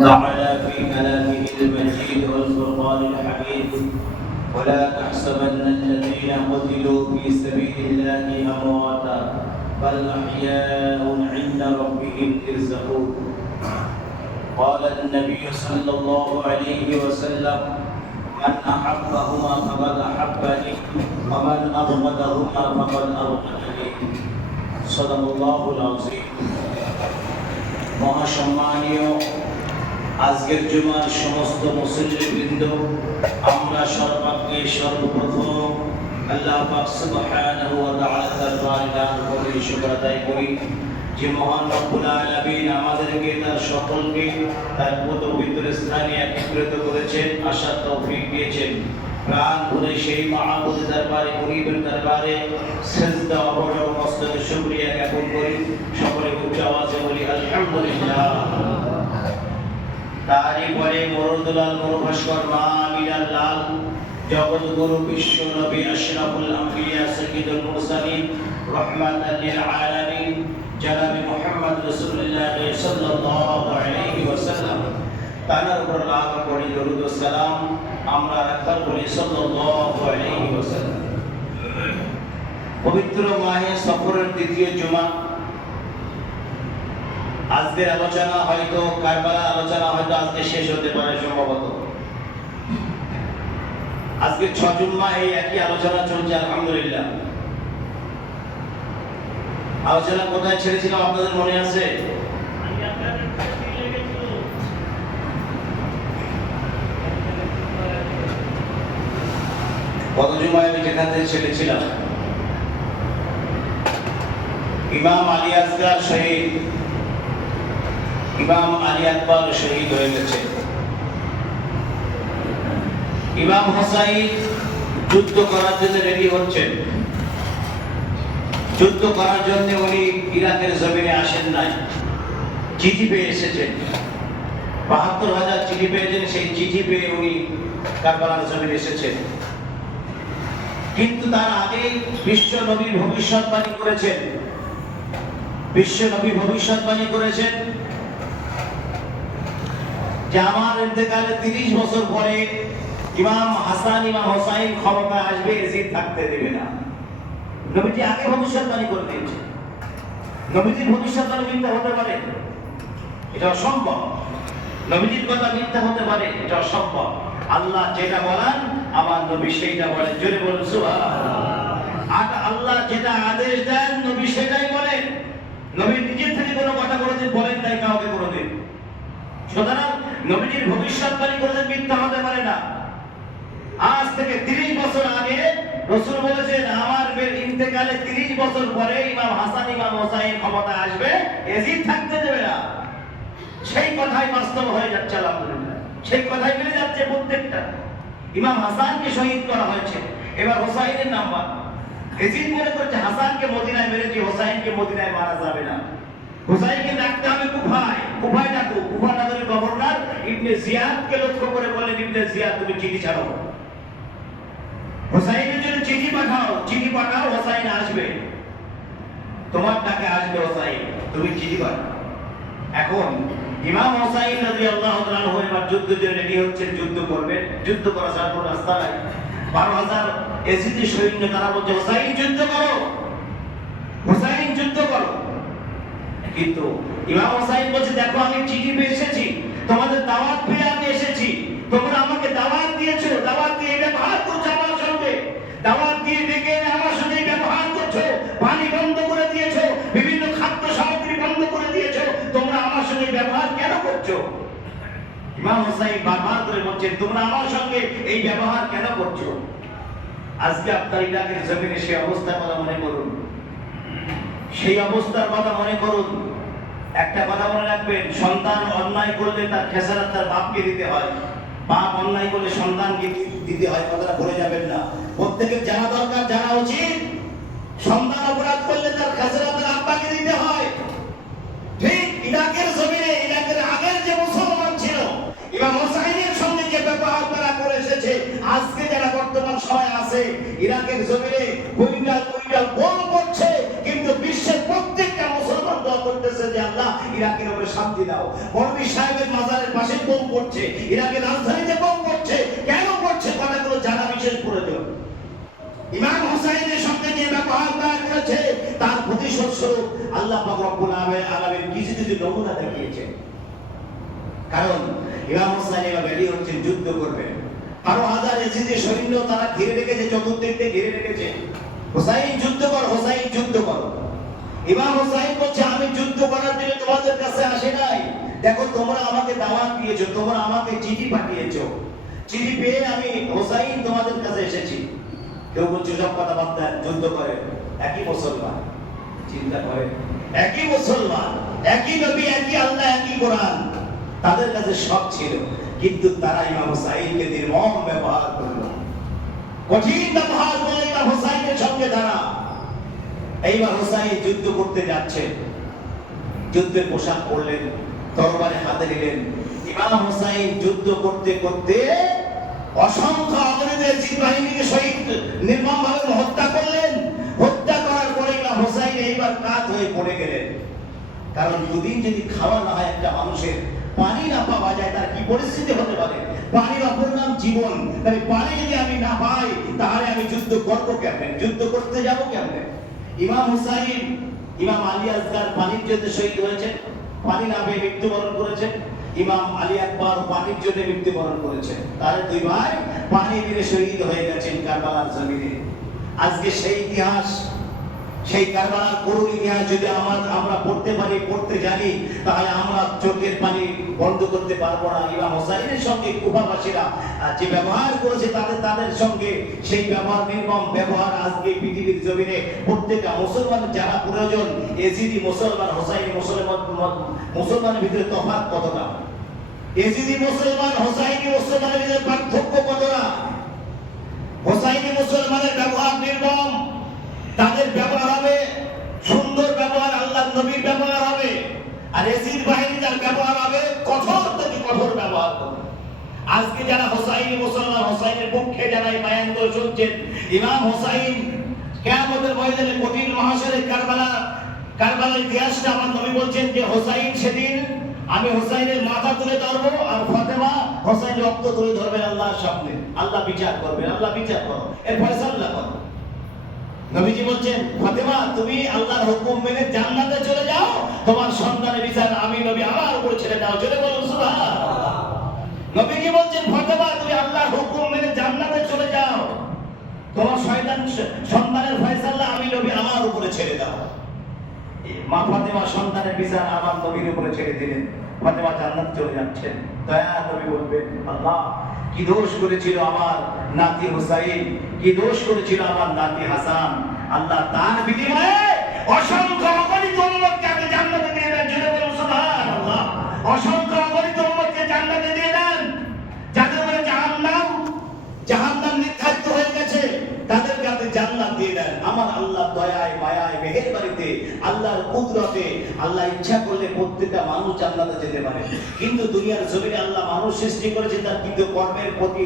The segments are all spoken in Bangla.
تعالى في كلامه المجيد والفرقان الحميد ولا تحسبن الذين قتلوا في سبيل الله امواتا بل احياء عند ربهم يرزقون قال النبي صلى الله عليه وسلم من احبهما فقد احبني ومن ابغضهما فقد ابغضني صدق الله العظيم মহাসম্মানীয় আজকের জুমার সমস্ত মুসলিমবৃন্দ আমরা সর্বাগ্রে সর্বপ্রথম আল্লাহ পাক সুবহানাহু ওয়া তাআলা শুকর আদায় করি যে মহান রব্বুল আলামিন আমাদেরকে তার সকলকে তার পবিত্র স্থানে একত্রিত করেছেন আশার তৌফিক দিয়েছেন। প্রাণ ভরে সেই মাহবুদ দরবারে, গরিবের দরবারে সেজদা অবসর মস্তকে শুকরিয়া জ্ঞাপন করি। সকলে উচ্চ আওয়াজে বলি, আলহামদুলিল্লাহ। তারই পরে মরুদুলাল মরুভাস্কর মা আমিনার লাল, জগৎ গুরু বিশ্ব নবী আশরাফুল আম্বিয়া সৈয়দুল মুরসালিন রহমাতাল লিল আলামিন, জনাবি মুহাম্মদ রাসূলুল্লাহ সাল্লাল্লাহু আলাইহি ওয়াসাল্লাম। তার উপর লাখ কোটি দরুদ ও সালাম আমরা রাখাল বলি সাল্লাল্লাহু আলাইহি ওয়াসাল্লাম। পবিত্র মাহে সফরের দ্বিতীয় জুমা আজকের আলোচনা হয়তো কারবালা আলোচনা হয়তো আজকে শেষ হতে পারে সম্ভবত। আজকে ছ জুম্মা এই একই আলোচনা চলছে, আলহামদুলিল্লাহ। আলোচনা কোথায় ছেড়েছিলাম আপনাদের মনে আছে? গত জুমায় আমি যেখান ছেড়েছিলাম? ইমাম আলী আসগার শহীদ ইমাম আলী আকবর শহীদ হয়ে গেছে। ইমাম হোসাইন যুদ্ধ করার জন্য রেডি হচ্ছেন। যুদ্ধ করার জন্য উনি ইরাকের জমিনে আসেন নাই। চিঠি পেয়ে এসেছেন। বাহাত্তর হাজার চিঠি পেয়েছেন, সেই চিঠি পেয়ে উনি কারবালার জমিনে এসেছেন। কিন্তু তার আগে বিশ্ব নবী ভবিষ্যৎবাণী করেছেন। বিশ্ব নবী ভবিষ্যৎবাণী করেছেন। যে আমার ইন্তেকালে তিরিশ বছর পরে ইমাম হাসান, ইমাম হোসাইন ক্ষমতা আসবে এজিদ থাকতে দেবে না। নবীজি আগে ভবিষ্যৎবাণী করে দিয়েছে। নবীজির ভবিষ্যৎবাণী মিথ্যা হতে পারে। এটা অসম্ভব। নবীজির কথা মিথ্যা হতে পারে, এটা অসম্ভব। আল্লাহ যেটা বলেন আমার নবী সেইটা বলেন জোরে বলুন, সুবহানাল্লাহ। আল্লাহ যেটা আদেশ দেন, নবী সেটাই বলেন নবী নিজের থেকে কোনো কথা কোনোদিন বলেন নাই, কাউকে কোনোদিন। সুতরাং নবীজির ভবিষ্যৎবাণী কোনোদিন মিথ্যা হতে পারে না। আজ থেকে তিরিশ বছর আগে রসুল বলেছেন, আমার বের ইন্তেকালে তিরিশ বছর পরে ইমাম হাসান, ইমাম হোসাইন ক্ষমতা আসবে এজিদ থাকতে দেবে না। সেই কথাই বাস্তব হয়ে যাচ্ছে, আলহামদুলিল্লাহ। সেই কথাই মিলে যাচ্ছে প্রত্যেকটা। ইমাম হাসানকে শহীদ করা হয়েছে। এবার হোসাইনের নাম্বার এজিদ মনে করছে, হাসানকে মদিনায় মেরেছি, হোসাইনকে মদিনায় মারা যাবে না। হুসাইনকে ডাকতে হবে কুফায় কুফায় ডাকো? কুফা নগরের গভর্নর ইবনে জিয়াদকে লক্ষ্য করে বলেন, ইবনে জিয়াদ, তুমি চিঠি ছাড়ো। হুসাইনের জন্য চিঠি পাঠাও চিঠি পাঠাও, হোসাইন আসবে। তোমার ডাকে আসবে হোসাইন, তুমি চিঠি পাঠাও। এখন ইমাম হোসাইন রাদিয়াল্লাহু তাআলা এবার যুদ্ধের জন্য রেডি হচ্ছেন, যুদ্ধ করবেন। যুদ্ধ করা ছাড়া কোনো রাস্তা নাই। বারো হাজার এসিডি সৈন্য তারা বলছে, হোসাইন, যুদ্ধ করো। হোসাইন, যুদ্ধ করো। কিন্তু ইমাম হোসাইন বলছে, দেখো, আমি চিঠি পেয়ে এসেছি। তোমাদের দাওয়াত পেয়ে আমি এসেছি। তোমরা আমাকে দাওয়াত দিয়েছ। দাওয়াত দিয়ে ব্যবহার করছ আমার সঙ্গে। দাওয়াত দিয়ে ডেকে এনে আমার সঙ্গে ব্যবহার করছ। পানি বন্ধ করে দিয়েছ। বিভিন্ন খাদ্য সামগ্রী বন্ধ করে দিয়েছ। তোমরা আমার সঙ্গে ব্যবহার কেন করছ? ইমাম হোসাইন বারবার করে বলছেন তোমরা আমার সঙ্গে এই ব্যবহার কেন করছ? আজকে আপনার ইরাকের জমিনে সেই অবস্থা কথা মনে করুন। সেই অবস্থার কথা মনে করুন। একটা কথা মনে রাখবেন, সন্তান অন্যায় করলে তার খেসারাত তার বাপকে দিতে হয়। বাপ অন্যায় করলে সন্তানকে দিতে হয়, কথাটা ভুলে যাবেন না। প্রত্যেকের জানা দরকার, জানা উচিত। সন্তান অপরাধ করলে তার খেসারাত তার আব্বাকে দিতে হয়। ঠিক ইরাকের জমিনে, ইরাকের আগের যে মুসলমান ছিল, ইমাম হোসাইনের সঙ্গে যে ব্যবহার তারা করে এসেছে, আজকে যারা বর্তমান সময় আছে, ইরাকের জমিনে কুইন্টাল কুইন্টাল বোম করছে ইরাকের উপরে শান্তি দাও। মৌলভী সাহেবের মাজারের পাশে বোম পড়ছে, ইরাকের রাজধানীতে বোম পড়ছে। কেন পড়ছে কথাগুলো জানা বিশেষ প্রয়োজন। ইমাম হোসাইনের সঙ্গে যে ব্যবহার করেছে, তার প্রতিশোধ আল্লাহ রব্বুল আলামিন কিছু কিছু নমুনা দেখিয়েছেন? কারণ ইমাম হোসাইন এবার বেরিয়ে হচ্ছেন যুদ্ধ করবেন আরও হাজার এসিদের সৈন্য তারা ঘিরে রেখেছে, চতুর্দিক দিয়ে ঘিরে রেখেছে। হোসাইন যুদ্ধ কর, হোসাইন যুদ্ধ কর। ইমাম হোসাইন বলছে, আমি যুদ্ধ করার জন্য তোমাদের কাছে আসে নাই। দেখো, তোমরা আমাকে দাওয়াত দিয়েছ, তোমরা আমাকে চিঠি পাঠিয়েছো। চিঠি পেয়ে আমি হোসাইন তোমাদের কাছে এসেছি। কেউ বলছে সব কথাবার্তা যুদ্ধ করে, একই মুসলমান। চিন্তা করে একই মুসলমান, একই নবী, একই আল্লাহ, একই কোরআন। তাদের কাছে সব ছিল, কিন্তু তারা ইমাম হুসাইনকে নির্মম ব্যবহার করল। কঠিন ব্যবহার করলে ইমাম হুসাইনের সঙ্গে তারা এইবার হুসাইন যুদ্ধ করতে যাচ্ছে। যুদ্ধের পোশাক পরলেন, তরবারে হাতে নিলেন। ইমাম হুসাইন যুদ্ধ করতে করতে অসংখ্য অগণিতের জিন বাহিনীকে শহীদ নির্মমভাবে হত্যা করলেন। হত্যা করার পরে ইমাম হুসাইন এইবার কাত হয়ে পড়ে গেলেন। কারণ দুদিন যদি খাওয়া না হয় একটা মানুষের, পানি না পাওয়া যায়, তার কি পরিস্থিতি হতে পারে? পানির অপর নাম জীবন। তাই পানি যদি আমি না পাই, তাহলে আমি যুদ্ধ করব কেমনে? যুদ্ধ করতে যাব কেমনে? ইমাম হুসাইন, ইমাম আলী আসগার পানির জন্য শহীদ হয়েছে পানি না পেয়ে মৃত্যুবরণ করেছেন, ইমাম আলী আকবর পানির জন্য মৃত্যুবরণ করেছেন। তার দুই ভাই পানি দিয়ে শহীদ হয়ে গেছেন কারবালার জমিনে। আজকে সেই ইতিহাস সেই কারবালার করুণ ইতিহাস যদি আমার আমরা পড়তে পারি, পড়তে জানি, তাহলে আমরা চোখের পানি বন্ধ করতে পারব না। ইমাম হোসাইনের সঙ্গে কুফাবাসীরা যে ব্যবহার করেছে তাদের তাদের সঙ্গে সেই ব্যবহার নির্মম ব্যবহার আজকে পৃথিবীর জমিনে প্রত্যেকটা মুসলমান, যারা প্রয়োজন, এজিদি মুসলমান, হোসাইনি মুসলমান মুসলমানের ভিতরে তফাৎ কতটা? এজিদি মুসলমান, হোসাইনি মুসলমানের ভিতরে পার্থক্য কতটা হোসাইনি মুসলমানের ব্যবহার নির্মম তাদের ব্যবহার হবে সুন্দর ব্যবহার আল্লাহ নবীর ব্যবহার হবে আর এসির বাহিনী যার ব্যবহার হবে কঠোর থেকে কঠোর ব্যবহার করবে আজকে যারা হোসাইনি মুসলমান হোসাইনের পক্ষে যারা এই বায়ান করে শুনছেন ইমাম হোসাইন কেয়ামতের ময়দানে কঠিন মহাশয়ের কারবালা, কারবালার ইতিহাসটা আমার নবী বলছেন যে হোসাইন সেদিন আমি হোসাইনের মাথা তুলে ধরবো আর ফাতেমা হোসাইন রক্ত তুলে ধরবেন আল্লাহর সামনে। আল্লাহ বিচার করবেন, আল্লাহ বিচার করো, এর ফয়সাল্লাহ করো। নবীজি বলছেন, ফাতেমা, তুমি আল্লাহর হুকুম মেনে জান্নাতে চলে যাও, তোমার সন্তানের বিচার আমি নবী আমার উপর ছেড়ে দাও। চলে বলুন সুবহানাল্লাহ বলছেন তুমি আল্লাহর হুকুম মেনে জান্নাতে চলে যাও। তোমার শয়তান সন্তানের ফয়সালা আমি নবী আমার উপরে ছেড়ে দাও। মা ফাতেমা সন্তানের বিচার আমার নবীর উপরে ছেড়ে দিলেন। ফাতেমা জান্নাত চলে যাচ্ছেন। দয়া নবী বলবেন, আল্লাহ, কি দোষ করেছিল আমার নাতি হুসাইন? কি দোষ করেছিল আমার নাতি হাসান? আল্লাহ তার বিনিময়ে অসংখ্য দিয়ে দেন। আমার আল্লাহ দয়ায়, মায়ায় মেহেরবাড়িতে আল্লাহর কুদরতে, আল্লাহ ইচ্ছা করলে প্রত্যেকটা মানুষ যেতে পারে। কিন্তু দুনিয়ার জমিনে আল্লাহ মানুষ সৃষ্টি করেছে, তার কিন্তু কর্মের প্রতি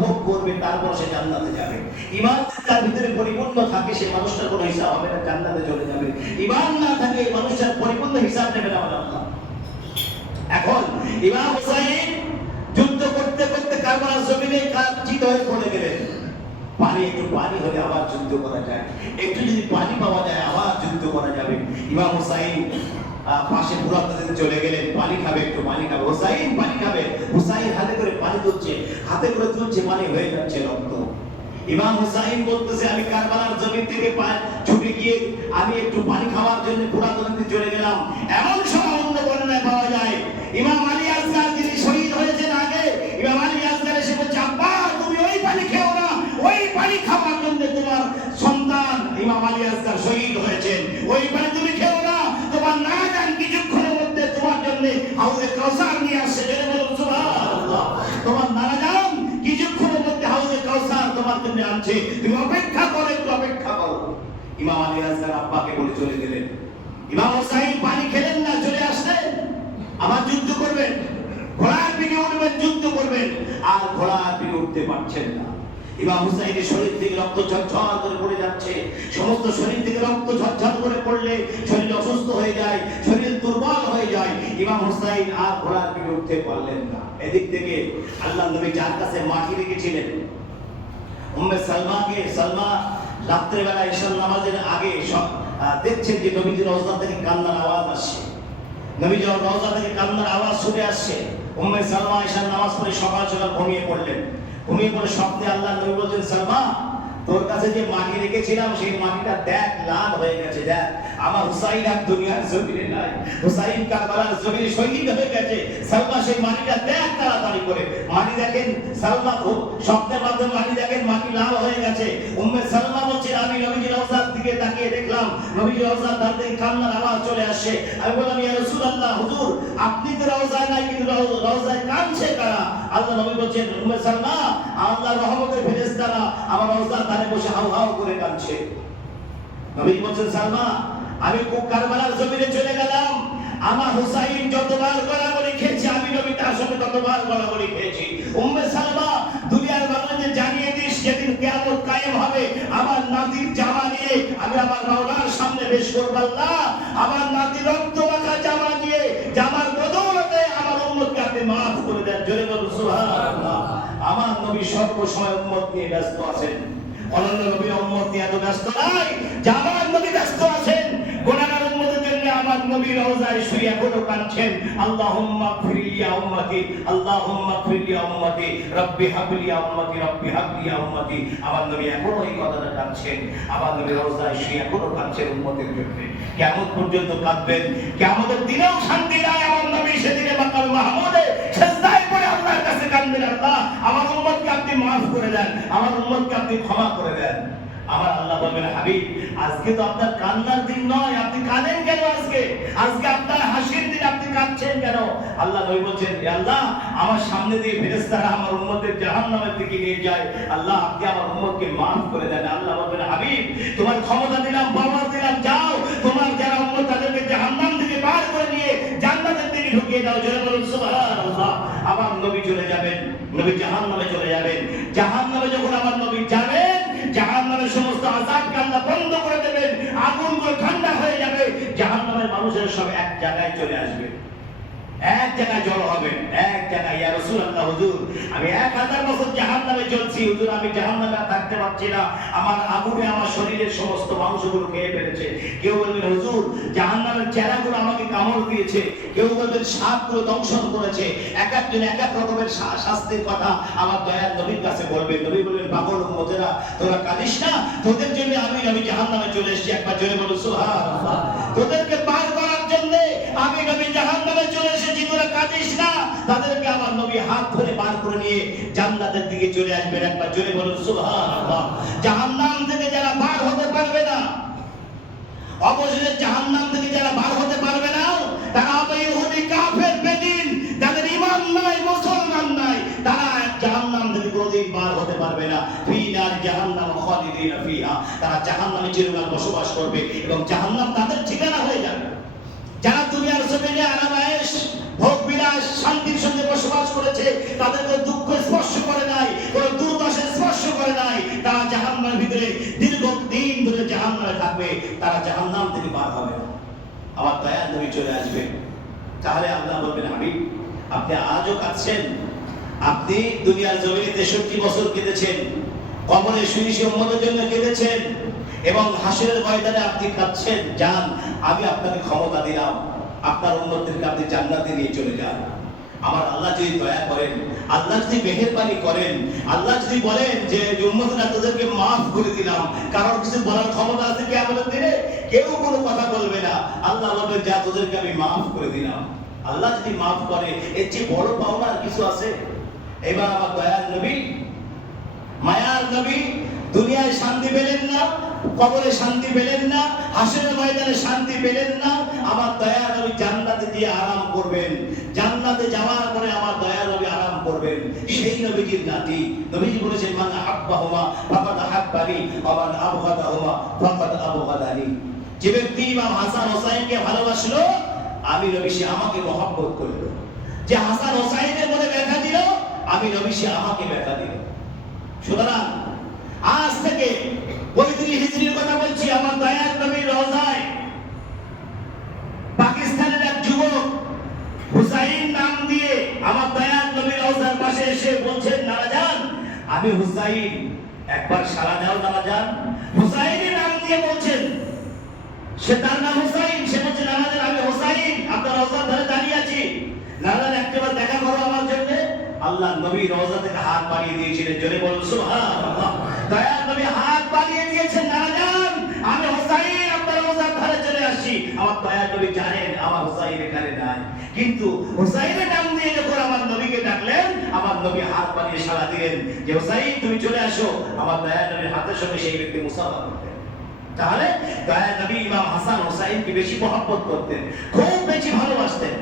ভোগ করবে, তারপর সে জান্নাতে যাবে। ইমান তার ভিতরে পরিপূর্ণ থাকে, সে মানুষটার কোনো হিসাব হবে না, জান্নাতে চলে যাবে। ইমান না থাকে পরিপূর্ণ হিসাব নেবে না আল্লাহ। এখন ইমাম হুসাইন যুদ্ধ করতে করতে কারবালার জমিনে কাঞ্চিত হয়ে পড়ে গেলেন। পানি একটু পানি হলে আবার যুদ্ধ করা যায়। একটু যদি পানি পাওয়া যায়, আবার যুদ্ধ করা যাবে। ইমাম হুসাইন পাশে পুরাতন চলে গেলেন, পানি খাবে, একটু পানি খাবে। হুসাইন পানি খাবে। হুসাইন হাতে করে পানি তুলছে হাতে করে তুলছে পানি হয়ে যাচ্ছে রক্ত। ইমাম হুসাইন বলতেছে, আমি কারবালার জমি থেকে ছুটে গিয়ে আমি একটু পানি খাওয়ার জন্য পুরাতনতে চলে গেলাম। এমন সময় অন্য বর্ণনায় পাওয়া যায়, ইমাম আলী যিনি শহীদ হয়েছেন আগে, ইমাম আলী পানি খাওয়ার জন্য তোমার সন্তান ইমাম আলী আসগার শহীদ হয়েছেন। ওই তুমি খেও না, তোমার না জান কিছুক্ষণের মধ্যে তোমার জন্য হাউজে কাউসার নিয়ে আসছে। জেনে বলুন তোমার নানা জান কিছুক্ষণের মধ্যে হাউজে কাউসার তোমার জন্য আনছে। তুমি অপেক্ষা করো, একটু অপেক্ষা করো। ইমাম আলী আসগার আব্বাকে বলে চলে গেলেন। ইমাম হোসাইন পানি খেলেন না, চলে আসলেন। আবার যুদ্ধ করবেন, ঘোড়ার পিঠে উঠবেন, যুদ্ধ করবেন। আর ঘোড়ার পিঠে উঠতে পারছেন না। ইমাম হুসাইনের শরীর থেকে রক্ত ঝরঝর করে পড়ে যাচ্ছে। সমস্ত শরীর থেকে রক্ত ঝরঝর করে পড়লে শরীর অসুস্থ হয়ে যায়, শরীর দুর্বল হয়ে যায়। ইমাম হুসাইন আর ঘোড়ার পিঠে উঠতে পারলেন না। এদিক থেকে আল্লাহ নবী যার কাছে মাটি রেখেছিলেন, উম্মে সালমাকে, সালমা রাত্রেবেলা ঈশান নামাজের আগে সব দেখছেন যে নবীজির রওজা থেকে কান্নার আওয়াজ আসছে। নবীজির রওজা থেকে কান্নার আওয়াজ শুনে আসছে। উম্মে সালমা ঈশান নামাজ পড়ে সকাল সকাল ঘুমিয়ে পড়লেন। ঘুমিয়ে পড়ে স্বপ্নে আল্লাহ নবী বলছেন, সালমা, তোর কাছে যে মাটি রেখেছিলাম, সেই মাটিটা দেখ, লাল হয়ে গেছে, দেখ। আমার হুসাইন আর দুনিয়ার জমিনে নাই। হুসাইন কারবালার জমিনে শহীদ হয়ে গেছে। সালমা, সেই মাটিটা দেখ তাড়াতাড়ি করে। মাটি দেখেন, সালমা খুব স্বপ্নের মাধ্যমে মাটি দেখেন, মাটি লাল হয়ে গেছে। উম্মে সালমা বলছে, আমি নবীজি রওজার দিকে তাকিয়ে দেখলাম। নবীজি রওজার ধার থেকে কান্নার আওয়াজ চলে আসছে। আমি বললাম, ইয়া রাসূলুল্লাহ, হুজুর, আপনি তো রওজায় নাই, কিন্তু রও- রওজায় কাঁদছে কারা? আল্লাহ নবী বলছেন উম্মে সালমা, আল্লাহ রহমতের ফেরেশতারা আমার রওজার ধারে বসে হাউ হাউ করে কাঁদছে। নবী বলছেন, সালমা, আমি কারবালার জমিনে চলে গেলাম। আমার হুসাইন যতবার গলাগলি খেয়েছে, আমি নবী তার সঙ্গে ততবার গলাগলি খেয়েছি। উম্মে সালমা, দুনিয়ার মানুষদের জানিয়ে দিস, যেদিন কিয়ামত কায়েম হবে। আমার নাতির জামা নিয়ে আমি আমার মাওলার সামনে বেশ করব আমার নাতি রক্ত মাখা জামা নিয়ে জামার বদৌলতে আমার উম্মতকে আপনি মাফ করে দেন জোরে বলুন সুবহানাল্লাহ আমার নবী উম্মত নিয়ে ব্যস্ত আছেন। অনন্য উম্মত নিয়ে এত ব্যস্ত নাই নবী ব্যস্ত আছেন। উম্মতের জন্য আমার নবী রওজায় এখনও কাঁদছেন। ইয়া উম্মতি ইয়া উম্মতি, রব্বি হাবলি ইয়া উম্মতি, রব্বি হাবলি ইয়া উম্মতি। আমার নবী এখনও এই কথাটা কাঁদছেন। আমার নবী রওজায় এখনও কাঁদছেন উম্মতের জন্য। কেমন পর্যন্ত কাঁদবেন? কেমনের দিনেও শান্তি নাই আমার নবী, সেদিনে মাকাল মাহমুদে সেজদায় পড়ে আল্লাহ, আমার উম্মতকে আপনি মাফ করে দেন, আমার উম্মতকে আপনি ক্ষমা করে দেন। আমার আল্লাহ বলবেন, হাবিব, আজকে তো আপনার কান্নার দিন নয়, আপনি কাঁদেন কেন আজকে? আজকে আপনার হাসির দিন, আপনি কাঁদছেন কেন? আল্লাহ নবী বলছেন আল্লাহ, আমার সামনে দিয়ে ফেরেশতারা আমার উম্মতের জাহান্নামের দিকে নিয়ে যায়। আল্লাহ, আপনি আমার উম্মতকে মাফ করে দেন। আল্লাহ বলবেন, হাবিব, তোমার ক্ষমতা দিলাম, পাওয়ার দিলাম, যাও। তোমার যারা উম্মত তাদেরকে জাহান্নাম থেকে বার করে নিয়ে জান্নাতের দিকে ঢুকিয়ে দাও। জোরে বলুন, সুবহানাল্লাহ। আমার নবী চলে যাবেন, নবী জাহান নামে চলে যাবেন। জাহান নামে যখন আমার নবী যাবেন, জাহান্নামের সমস্ত আজাদ কান্না বন্ধ করে দেবেন আগুনগুলো ঠান্ডা হয়ে যাবে। জাহান্নামের মানুষের সব এক জায়গায় চলে আসবে। এক জায়গায় জড়ো হবেন এক জায়গায়, ইয়া রাসূলুল্লাহ, হুজুর, আমি এক হাজার বছর জাহান্নামে চলছি, হুজুর, আমি জাহান্নামে থাকতে পারছি না। আমার আগুনে আমার শরীরের সমস্ত মাংসগুলো খেয়ে ফেলেছে। কেউ বলবেন হুজুর, জাহান্নামের চেরাগুলো আমাকে কামড় দিয়েছে। কেউ বলবেন সাপগুলো দংশন করেছে। এক একজন, এক এক রকমের শাস্তির কথা আমার দয়ার নবীর কাছে বলবেন নবী বলবেন পাগল উম্মতেরা তোরা কাঁদিস না? তোদের জন্য আমি আমি জাহান্নামে চলে এসেছি। একবার জোরে বলুন, সুবহানাল্লাহ। তোদেরকে জাহান্নামে চলে কাঁদিস না, তাদেরকে আমার নবী হাত ধরে পার করে নিয়ে জান্নাতের দিকে চলে আসবেন। একবার জোরে বলুন, সুবহানাল্লাহ। জাহান্নাম থেকে যারা বার হতে পারবে না, অবশেষে জাহান্নাম থেকে যারা বার হতে পারবে না, তারা হবে ইহুদি, কাফের, বেদিন। যাদের ঈমান নাই, মুসলমান নাই, তারা জাহান্নাম থেকে কোনোদিন বার হতে পারবে না। ফি নার জাহান্নাম খালিদিনা ফিহা। তারা জাহান্নামে চিরকাল বসবাস করবে এবং জাহান্নাম তাদের ঠিকানা হয়ে যাবে। যারা দুনিয়ার জমিনে আরামায়েশ ভোগ বিলাস, শান্তির সঙ্গে বসবাস করেছে তাদেরকে দুঃখ স্পর্শ করে নাই, কোনো দুর্দশা স্পর্শ করে নাই। তারা জাহান্নামের ভিতরে দীর্ঘ দিন ধরে জাহান্নামে থাকবে, তারা জাহান্নাম থেকে বার হবে না। আমার দয়া নবী চলে আসবে। তাহলে আল্লাহ বলবেন আমি আপনি আজও কাঁদছেন? আপনি দুনিয়ার জমিনে তেষট্টি বছর কেঁদেছেন, কবরে শুয়ে শুয়ে জন্য কেঁদেছেন? এবং হাসিরের ময়দানে আপনি কাঁদছেন যান, আমি আপনাকে ক্ষমতা দিলাম। আপনার উন্নতিকে আপনি জান্নাতে নিয়ে চলে যান। আমার আল্লাহ যদি দয়া করেন, আল্লাহ যদি মেহেরবানি করেন, আল্লাহ যদি বলেন যে উম্মতরা, তোদেরকে মাফ করে দিলাম। কারণ কিছু বলার ক্ষমতা আছে কি আমাদের দিনে কেউ কোনো কথা বলবে না। আল্লাহ বলবেন, যা, তোদেরকে আমি মাফ করে দিলাম। আল্লাহ যদি মাফ করে, এর চেয়ে বড় পাওনা আর কিছু আছে? এবার আমার দয়ার নবী, মায়ার নবী, দুনিয়ায় শান্তি পেলেন না কবরে শান্তি পেলেন না, হাসরের ময়দানে শান্তি পেলেন না, আমার দয়া নবী জান্নাতে দিয়ে আরাম করবেন। জান্নাতে যাওয়ার পরে আমার দয়া নবী আরাম করবেন। সেই নবীজির নাতি। নবীজি বলেছেন, মান আহাব্বাহুমা, ফাকাদ আহাব্বানি, ওয়া মান আবগাদাহুমা, ফাকাদ আবগাদানি। যে ব্যক্তি ইমাম হাসান হোসাইনকে ভালোবাসলো, আমি নবী সে আমাকে মহব্বত করল। যে হাসান হোসাইনের মনে ব্যথা দিল, আমি নবী সে আমাকে ব্যথা দিল। সুতরাং আজ থেকে পঁয়ত্রিশ হিজড়ির কথা বলছি, আমার দয়ার নবীর রওজায়। পাকিস্তানের এক যুবক হুসাইন নাম দিয়ে আমার দয়ার নবীর রওজার পাশে এসে বলছেন নারাজান আমি হুসাইন, একবার সারা দাও নারাজান হুসাইনের নাম দিয়ে বলছেন, সে তার নাম হুসাইন, সে বলছে নারাজান আমি হুসাইন, আপনার রওজার ধারে দাঁড়িয়ে আছি। নারাজান একবার দেখা করো আমার জন্য। আল্লাহ নবী রওজা থেকে হাত বাড়িয়ে দিয়েছিলেন, জোরে বলুন, সুবহানাল্লাহ। নবী হাত বাড়িয়ে দিয়েছেন নারাজান আমি হুসাইন আপনার ধারে চলে আসছি আমার নবী জানেন, আমার হুসাইন এখানে নাই। কিন্তু হুসাইনের দিয়ে যখন আমার নবীকে ডাকলেন, আমার নবী হাত বাড়িয়ে সাড়া দিলেন যে, হুসাইন, তুমি চলে আসো। আমার দয়ার নবীর হাতের সঙ্গে সেই ব্যক্তি মুসাফা করতেন। তাহলে দয়ার নবী ইমাম হাসান হোসাইনকে বেশি মহব্বত করতেন, খুব বেশি ভালোবাসতেন।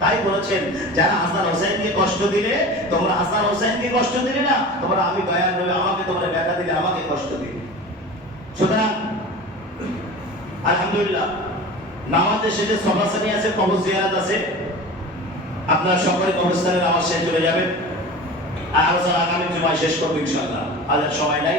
তাই বলেছেন, যারা হাসান হোসেনকে কষ্ট দিলে, তোমরা হাসান হোসেনকে কষ্ট দিলে না, তোমরা আমি দয়ার নবী, আমাকে তোমরা ব্যথা দিলে, আমাকে কষ্ট দিলে। সুতরাং, আলহামদুলিল্লাহ নামাজের শেষে সভাসানি আছে, কবর জিয়ারাত আছে। আপনারা সকলে কবরস্থানের আমার শেষ চলে যাবেন। আর আগামী জুমায় শেষ করব ইনশাআল্লাহ। আজ সময় নাই।